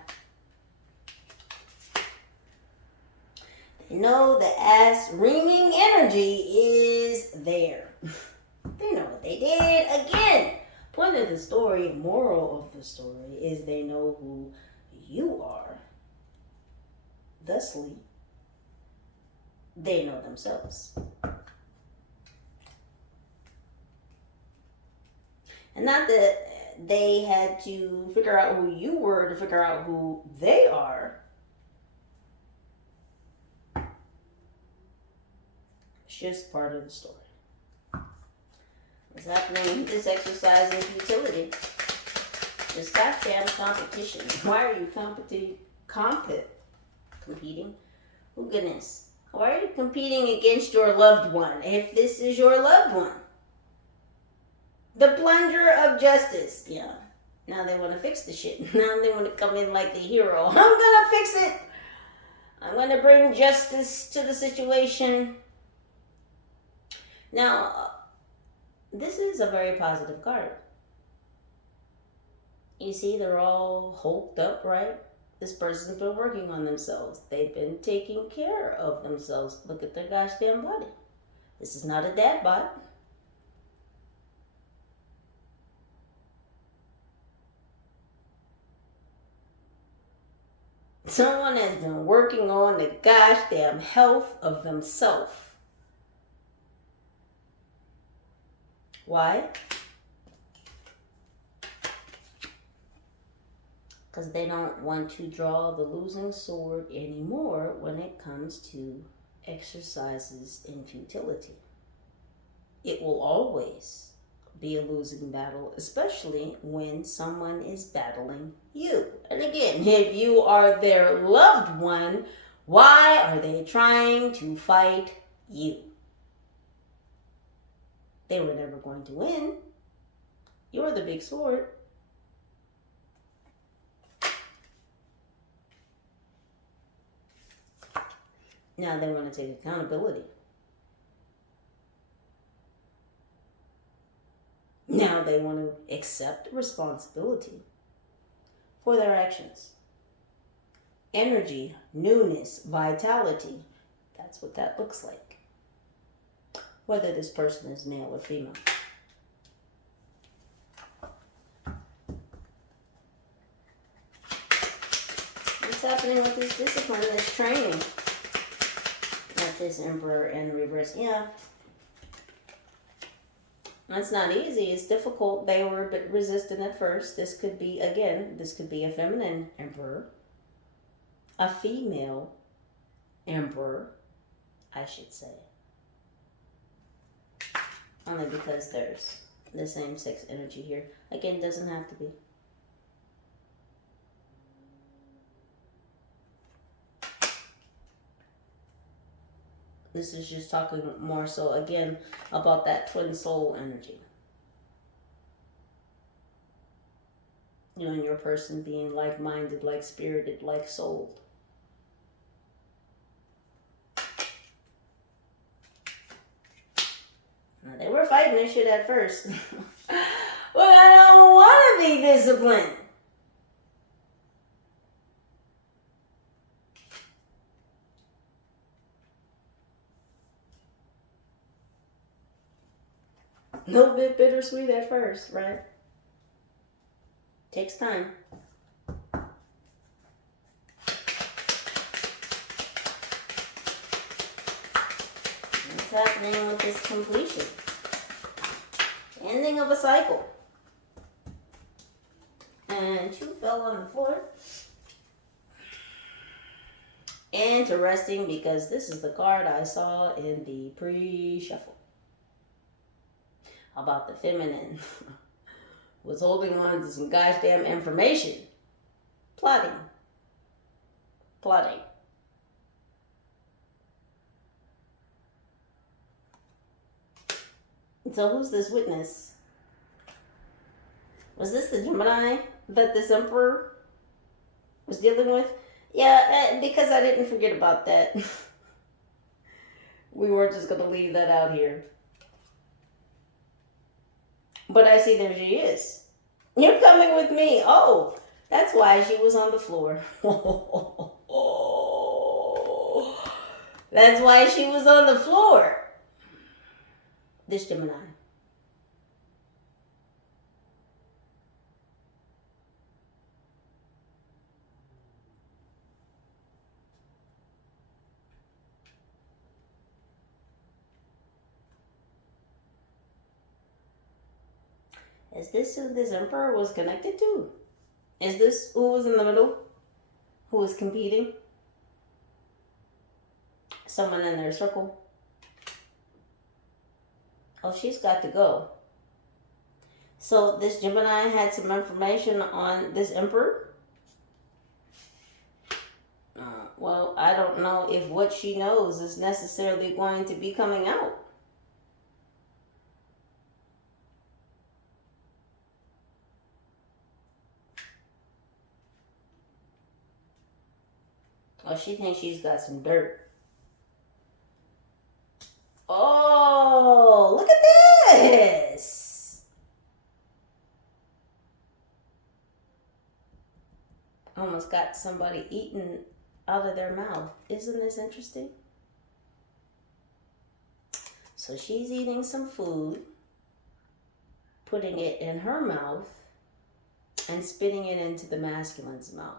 They know the ass reaming energy is there. They know what they did. Again, point of the story, moral of the story is they know who you are. Thusly, they know themselves. And not that they had to figure out who you were to figure out who they are. It's just part of the story. What's happening? This exercise in futility. This goddamn competition. Why are you competing? Oh goodness. Why are you competing against your loved one if this is your loved one? The plunger of justice. Yeah. Now they want to fix the shit. Now they want to come in like the hero. I'm gonna fix it. I'm gonna bring justice to the situation. Now, this is a very positive card. You see, they're all hulked up, right? This person's been working on themselves. They've been taking care of themselves. Look at their gosh damn body. This is not a dad bod. Someone has been working on the gosh damn health of themselves. Why? Because they don't want to draw the losing sword anymore when it comes to exercises in futility. It will always be a losing battle, especially when someone is battling you. And again, if you are their loved one, why are they trying to fight you? They were never going to win. You're the big sword. Now they want to take accountability. Now they want to accept responsibility for their actions. Energy, newness, vitality. That's what that looks like. Whether this person is male or female. What's happening with this discipline, this training? Not this Emperor in reverse. Yeah. That's not easy. It's difficult. They were a bit resistant at first. This could be, again, this could be a feminine emperor. A female emperor, I should say. Only because there's the same sex energy here. Again, doesn't have to be. This is just talking more so, again, about that twin soul energy. You and your person being like-minded, like-spirited, like-souled. Now, they were fighting this shit at first. But I don't want to be disciplined. A little bit bittersweet at first, right? Takes time. What's happening with this completion? Ending of a cycle. And 2 fell on the floor. Interesting, because this is the card I saw in the pre-shuffle. About the feminine was holding on to some gosh damn information. Plotting. So who's this witness? Was this the Gemini that this emperor was dealing with? Yeah, because I didn't forget about that. We weren't just going to leave that out here. But I see there she is. You're coming with me. Oh, that's why she was on the floor. That's why she was on the floor. This Gemini. Is this who this emperor was connected to? Is this who was in the middle? Who was competing? Someone in their circle? Oh, she's got to go. So this Gemini had some information on this emperor. Well, I don't know if what she knows is necessarily going to be coming out. Oh, she thinks she's got some dirt. Oh, look at this. Almost got somebody eating out of their mouth. Isn't this interesting? So she's eating some food, putting it in her mouth, and spitting it into the masculine's mouth.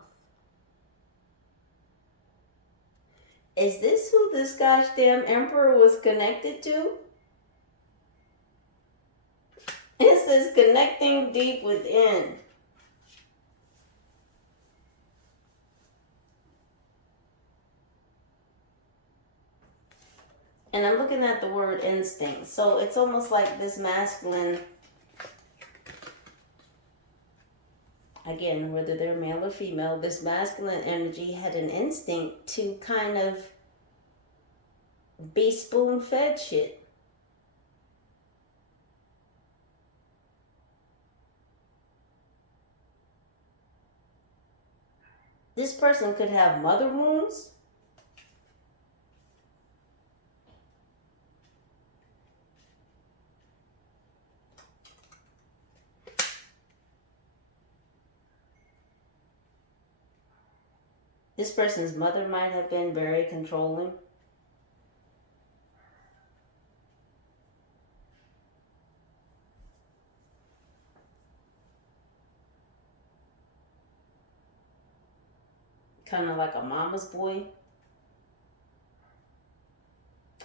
Is this who this gosh damn emperor was connected to? It says connecting deep within. And I'm looking at the word instinct. So it's almost like this masculine, again, whether they're male or female, this masculine energy had an instinct to kind of be spoon-fed shit. This person could have mother wounds. This person's mother might have been very controlling. Kind of like a mama's boy.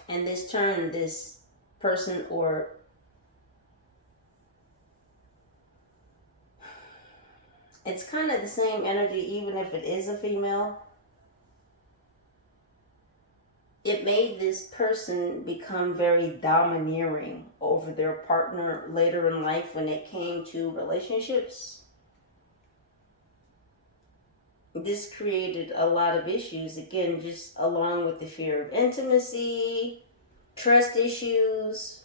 And this turned this person, or it's kind of the same energy even if it is a female. It made this person become very domineering over their partner later in life when it came to relationships. This created a lot of issues, again, just along with the fear of intimacy, trust issues.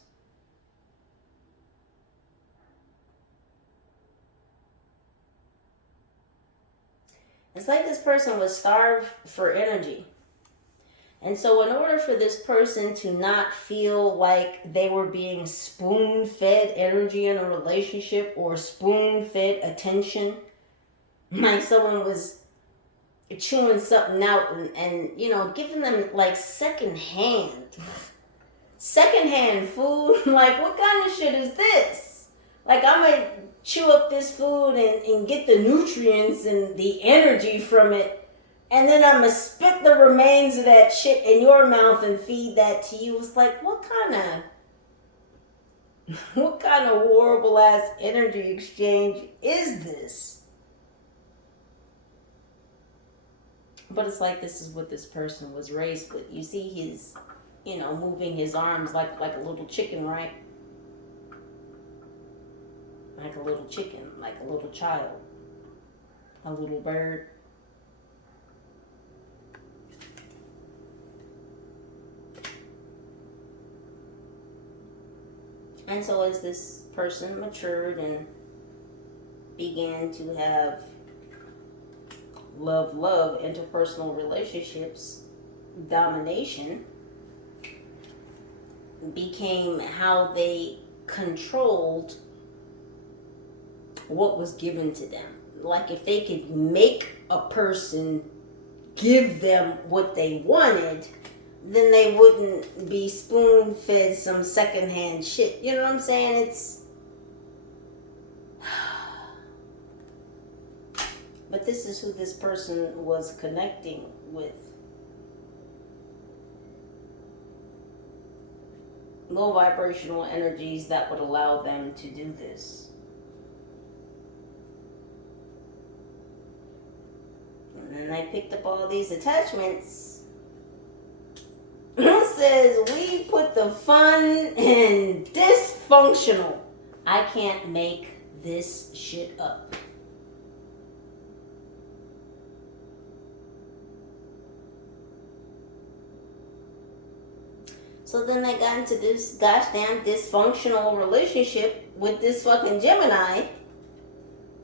It's like this person was starved for energy. And so in order for this person to not feel like they were being spoon-fed energy in a relationship or spoon-fed attention, like someone was chewing something out and you know, giving them like secondhand food, like what kind of shit is this? Like I'm gonna chew up this food and get the nutrients and the energy from it, and then I'm going to spit the remains of that shit in your mouth and feed that to you. It's like, what kind of horrible ass energy exchange is this? But it's like this is what this person was raised with. You see his, you know, moving his arms like a little chicken, right? Like a little chicken, like a little child, a little bird. And so as this person matured and began to have love, interpersonal relationships, domination became how they controlled what was given to them. Like if they could make a person give them what they wanted, then they wouldn't be spoon-fed some secondhand shit. You know what I'm saying? But this is who this person was connecting with. Low vibrational energies that would allow them to do this. then I picked up all these attachments. It says, we put the fun in dysfunctional. I can't make this shit up. So then I got into this goddamn dysfunctional relationship with this fucking Gemini.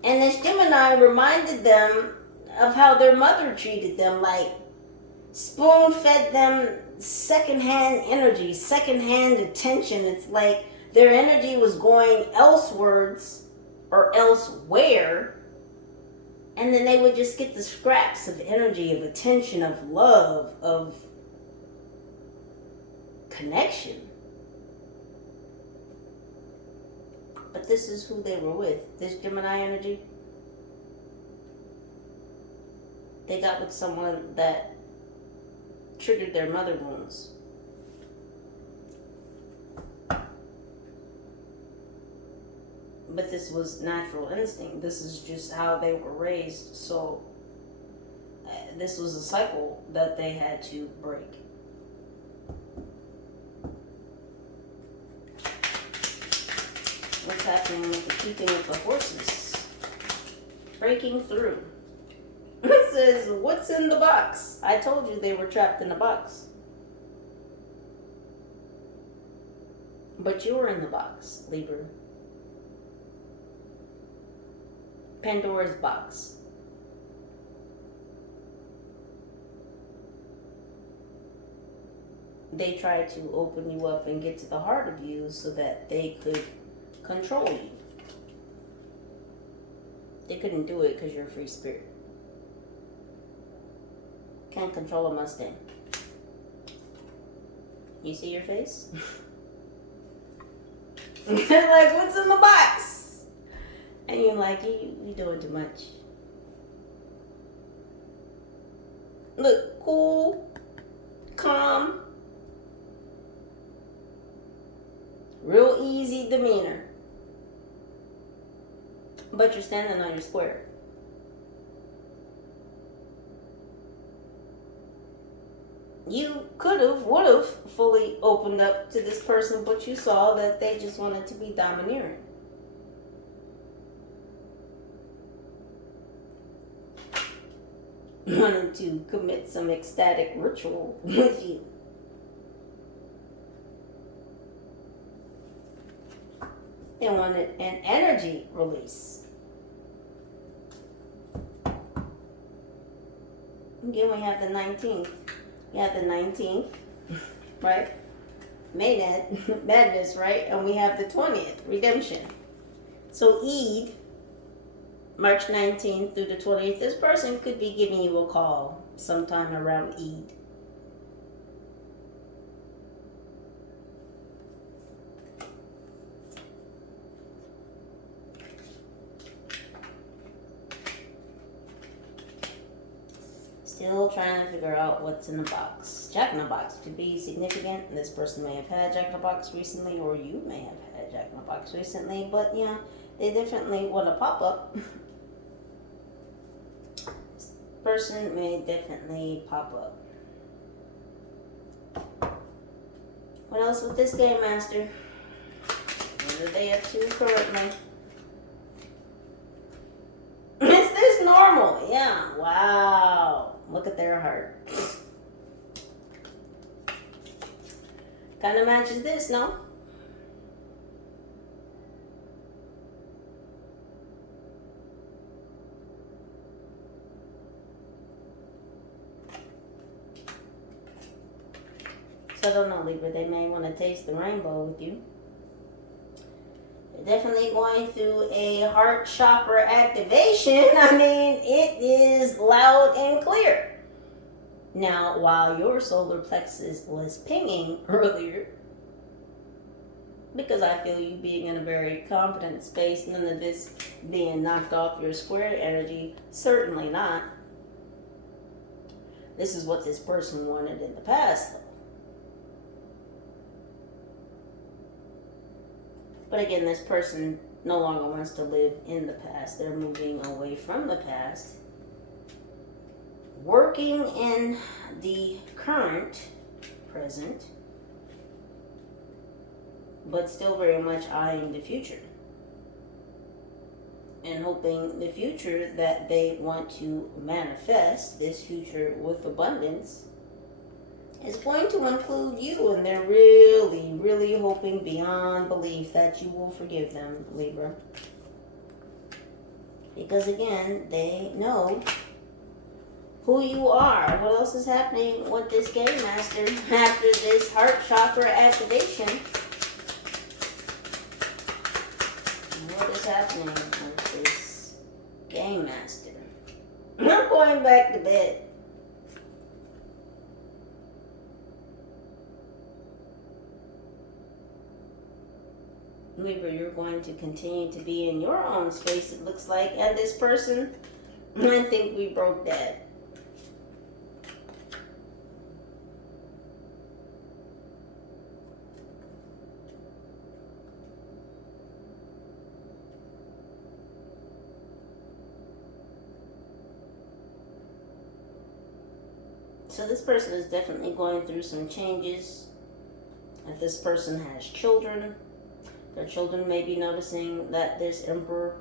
And this Gemini reminded them of how their mother treated them. Like, spoon-fed them secondhand energy, secondhand attention. It's like their energy was going elsewards or elsewhere. And then they would just get the scraps of energy, of attention, of love, of connection. But this is who they were with. This Gemini energy. They got with someone that triggered their mother wounds. But this was natural instinct. This is just how they were raised. So this was a cycle that they had to break. What's happening with the keeping of the horses? Breaking through. It says, what's in the box? I told you they were trapped in a box. But you were in the box, Libra. Pandora's box. They tried to open you up and get to the heart of you so that they could control you. They couldn't do it because you're a free spirit. Can't control a Mustang. You see your face? They're like, what's in the box? And you're like, you doing too much. Look, cool, calm, real easy demeanor. But you're standing on your square. You could have, would have fully opened up to this person, but you saw that they just wanted to be domineering. Wanted to commit some ecstatic ritual with you. They wanted an energy release. Again, we have the 19th. We have the 19th, right? Madness, right? And we have the 20th, redemption. So Eid, March 19th through the 20th, this person could be giving you a call sometime around Eid. Still trying to figure out what's in the box. Jack in the box could be significant. This person may have had Jack in the box recently, or you may have had Jack in the box recently, but yeah, they definitely want to pop up. This person may definitely pop up. What else with this game master? What are they up to currently? Is this normal? Yeah. Wow. Look at their heart. Kind of matches this, no? So I don't know, Libra. They may want to taste the rainbow with you. They're definitely going through a heart chakra activation. I mean, it is loud and clear. Now, while your solar plexus was pinging earlier, because I feel you being in a very confident space, none of this being knocked off your square energy, certainly not. This is what this person wanted in the past, though. But again, this person no longer wants to live in the past. They're moving away from the past. working in the current, present, but still very much eyeing the future. And hoping the future that they want to manifest, this future with abundance, is going to include you. And they're really, really hoping beyond belief that you will forgive them, Libra. Because again, they know who you are. What else is happening with this game master after this heart chakra activation? What is happening with this game master? I'm going back to bed. Libra, you're going to continue to be in your own space, it looks like. And this person, I think we broke that. So this person is definitely going through some changes. If this person has children, their children may be noticing that this emperor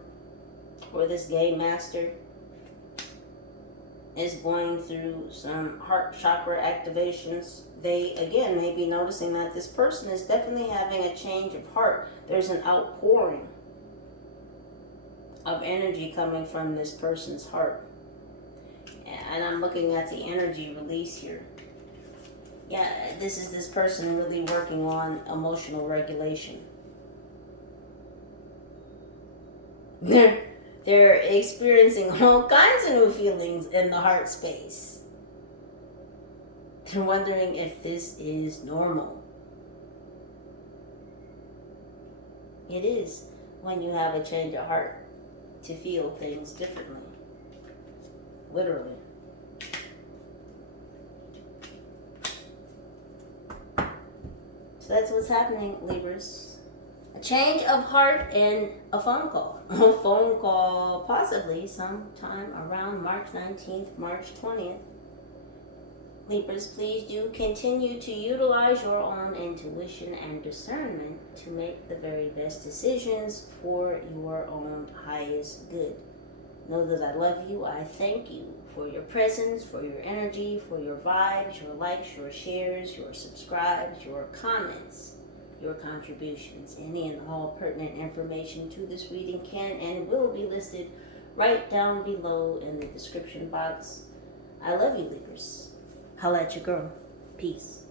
or this game master is going through some heart chakra activations. They, again, may be noticing that this person is definitely having a change of heart. There's an outpouring of energy coming from this person's heart. And I'm looking at the energy release here. Yeah, this is this person really working on emotional regulation. They're experiencing all kinds of new feelings in the heart space. They're wondering if this is normal. It is when you have a change of heart to feel things differently. Literally. So that's what's happening, Libras. A change of heart and a phone call. A phone call possibly sometime around March 19th, March 20th. Libras, please do continue to utilize your own intuition and discernment to make the very best decisions for your own highest good. Know that I love you. I thank you for your presence, for your energy, for your vibes, your likes, your shares, your subscribes, your comments, your contributions. Any and all pertinent information to this reading can and will be listed right down below in the description box. I love you, Libras. Holla at your girl. Peace.